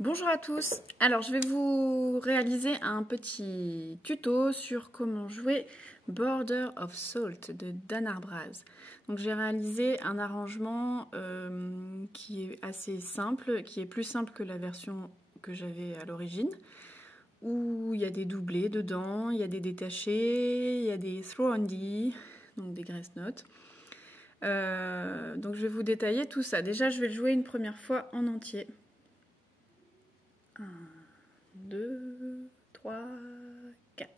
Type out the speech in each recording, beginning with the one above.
Bonjour à tous, alors je vais vous réaliser un petit tuto sur comment jouer Border of Salt de Dan Arbraz. Donc j'ai réalisé un arrangement qui est assez simple, qui est plus simple que la version que j'avais à l'origine, où il y a des doublés dedans, il y a des détachés, il y a des throw on D, donc des grace notes. Donc je vais vous détailler tout ça. Déjà je vais le jouer une première fois en entier. 1, 2, 3, 4.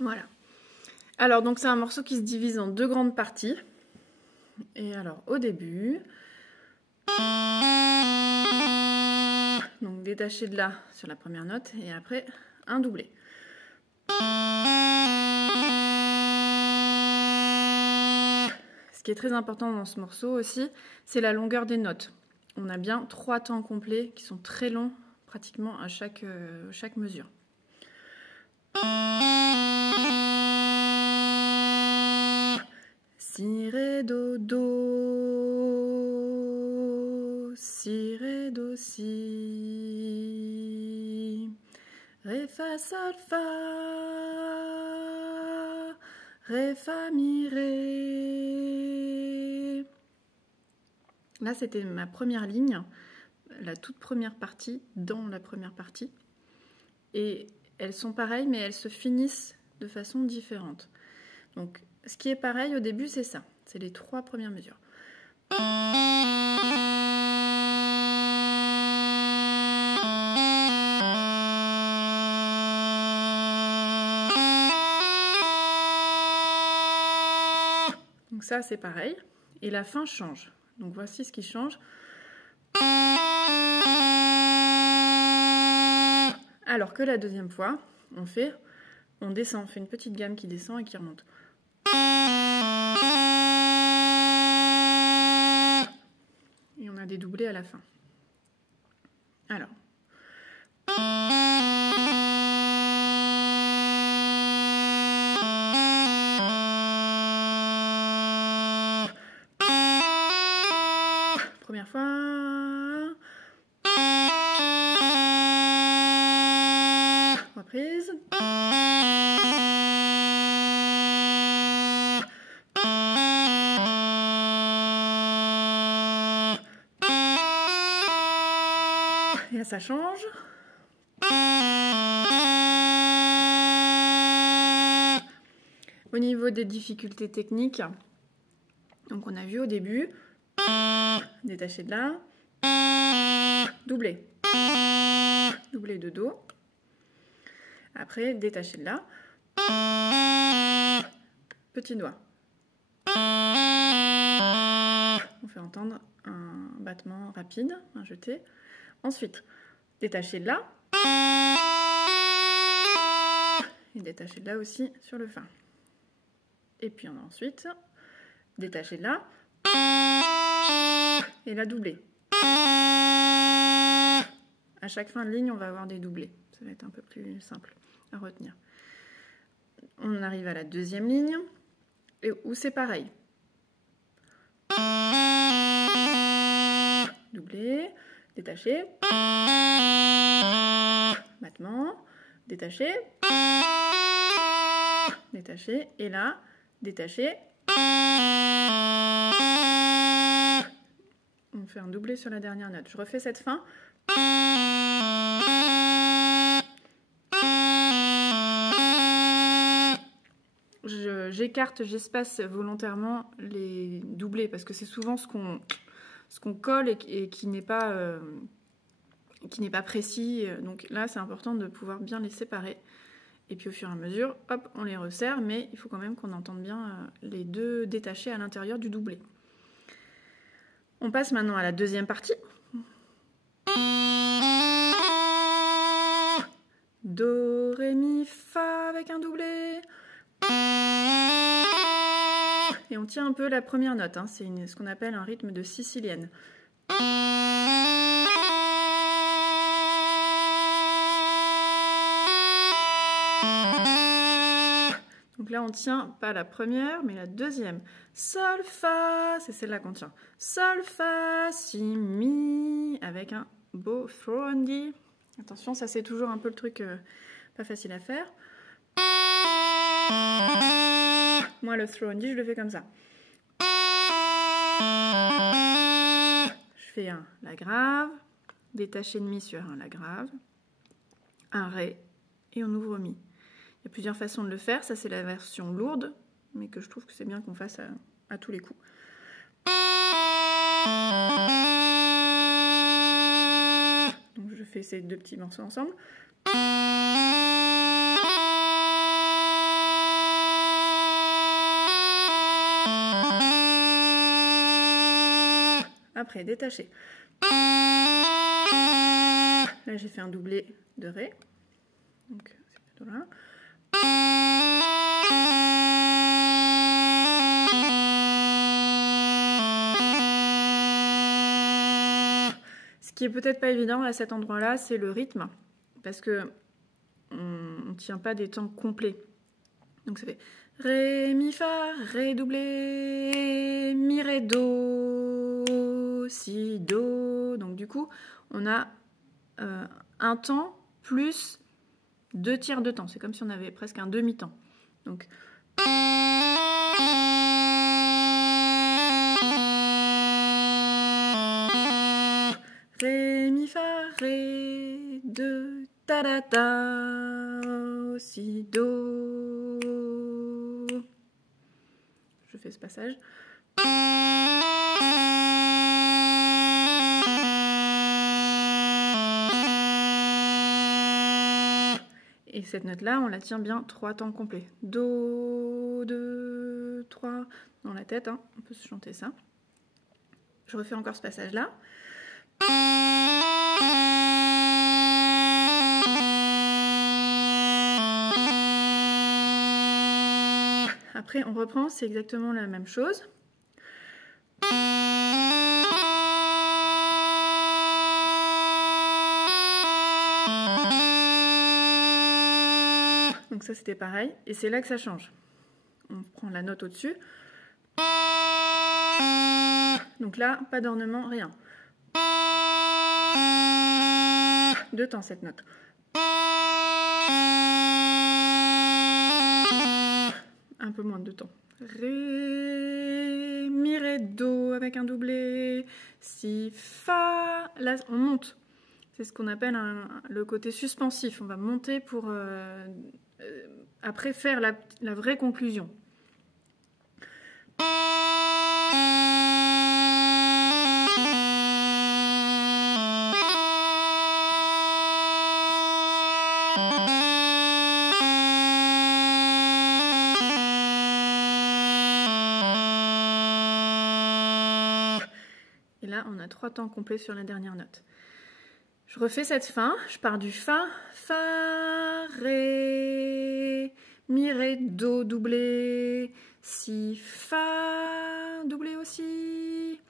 Voilà. Alors, donc c'est un morceau qui se divise en deux grandes parties. Et alors, au début, donc détaché de là sur la première note, et après, un doublé. Ce qui est très important dans ce morceau aussi, c'est la longueur des notes. On a bien 3 temps complets qui sont très longs, pratiquement à chaque mesure. Si, ré, do, do, si, ré, do, si, ré, fa, sol, fa, ré, fa, mi, ré. Là, c'était ma première ligne, la toute première partie, dans la première partie. Et elles sont pareilles, mais elles se finissent de façon différente. Donc, ce qui est pareil au début, c'est ça. C'est les 3 premières mesures. Donc ça, c'est pareil. Et la fin change. Donc voici ce qui change. Alors que la deuxième fois, on descend, on fait une petite gamme qui descend et qui remonte. Et on a des doublés à la fin. Alors. Première fois. Reprise. Et là, ça change. Au niveau des difficultés techniques, donc on a vu au début, détaché de là, doublé, doublé de do, après détaché de là, petit doigt. On fait entendre un battement rapide, un jeté. Ensuite, détaché de là, et détaché de là aussi sur le fin. Et puis on a ensuite détaché de là, et la doublée. À chaque fin de ligne, on va avoir des doublés. Ça va être un peu plus simple à retenir. On arrive à la deuxième ligne, où c'est pareil. doublé, détaché, battement, détaché, détaché, et là, détaché. On fait un doublé sur la dernière note. Je refais cette fin. J'écarte, j'espace volontairement les doublés parce que c'est souvent ce qu'on colle et qui n'est pas précis. Donc là, c'est important de pouvoir bien les séparer. Et puis au fur et à mesure, hop, on les resserre, mais il faut quand même qu'on entende bien les deux détachés à l'intérieur du doublé. On passe maintenant à la deuxième partie. Do, ré, mi, fa avec un doublé. Et on tient un peu la première note, hein. C'est ce qu'on appelle un rythme de sicilienne. Donc là, on tient pas la première, mais la deuxième. Sol, fa, c'est celle-là qu'on tient. Sol, fa, si, mi, avec un beau throw and D. Attention, ça c'est toujours un peu le truc pas facile à faire. Moi, le throw and D, je le fais comme ça. Je fais un la grave, détaché de mi sur un la grave, un ré, et on ouvre mi. Il y a plusieurs façons de le faire, ça c'est la version lourde, mais que je trouve que c'est bien qu'on fasse à tous les coups. Donc je fais ces deux petits morceaux ensemble. Après, détaché. Là, j'ai fait un doublé de ré. Donc, c'est plutôt là. Ce qui est peut-être pas évident à cet endroit-là, c'est le rythme, parce que on ne tient pas des temps complets. Donc ça fait ré, mi, fa, ré doublé, mi, ré, do, si, do. Donc du coup, on a un temps plus 2 tiers de temps. C'est comme si on avait presque un demi-temps. Donc ré, mi, fa, ré, de, ta, da, ta, si, do. Je fais ce passage. Et cette note-là, on la tient bien 3 temps complets. Do, 2, 3, dans la tête, hein. On peut se chanter ça. Je refais encore ce passage-là. Après, on reprend, c'est exactement la même chose. Donc ça, c'était pareil. Et c'est là que ça change. On prend la note au-dessus. Donc là, pas d'ornement, rien. 2 temps cette note. Un peu moins de 2 temps. Ré, mi, ré, do avec un doublé, si, fa. Là, on monte. C'est ce qu'on appelle le côté suspensif. On va monter pour après faire la vraie conclusion. Et là, on a 3 temps complets sur la dernière note. Je refais cette fin, je pars du fa, fa, ré, mi, ré, do doublé, si, fa, doublé aussi,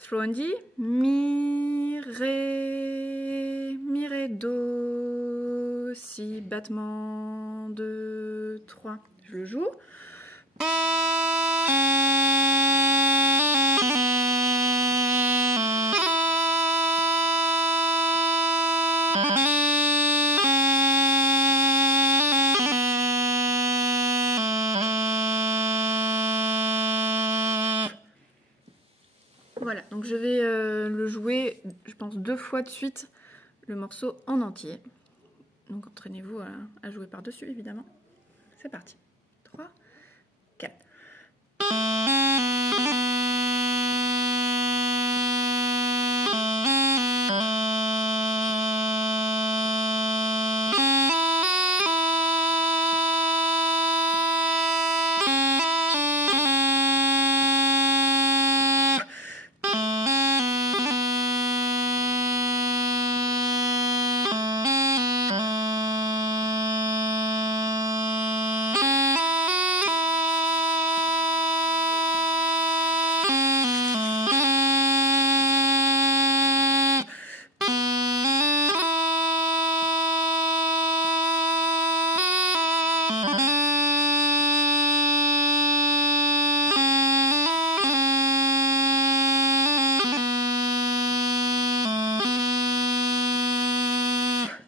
throw and D, mi, ré, do, si, battement, 2, 3, je le joue. Voilà, donc je vais le jouer, je pense 2 fois de suite, le morceau en entier. Donc entraînez-vous à jouer par-dessus, évidemment. C'est parti. 3, 4.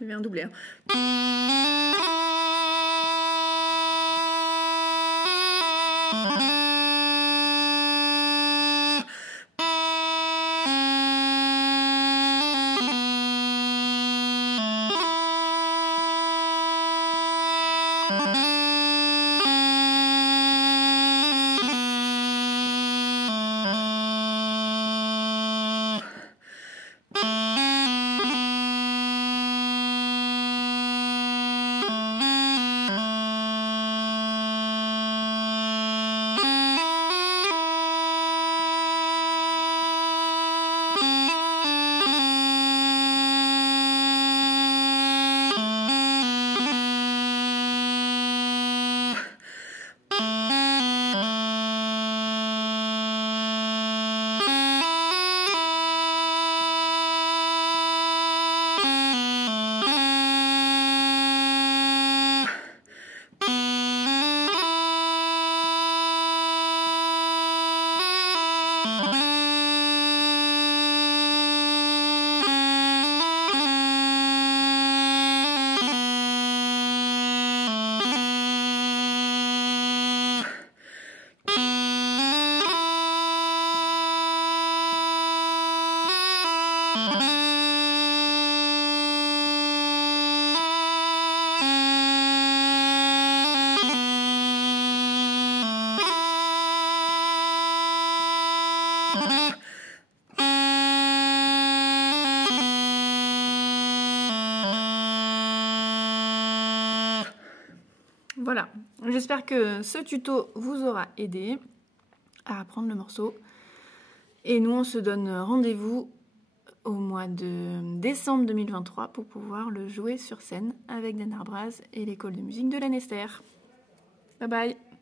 Il y avait un doublé. Voilà, j'espère que ce tuto vous aura aidé à apprendre le morceau. Et nous, on se donne rendez-vous au mois de décembre 2023 pour pouvoir le jouer sur scène avec Danar Braz et l'école de musique de l'Annester. Bye bye!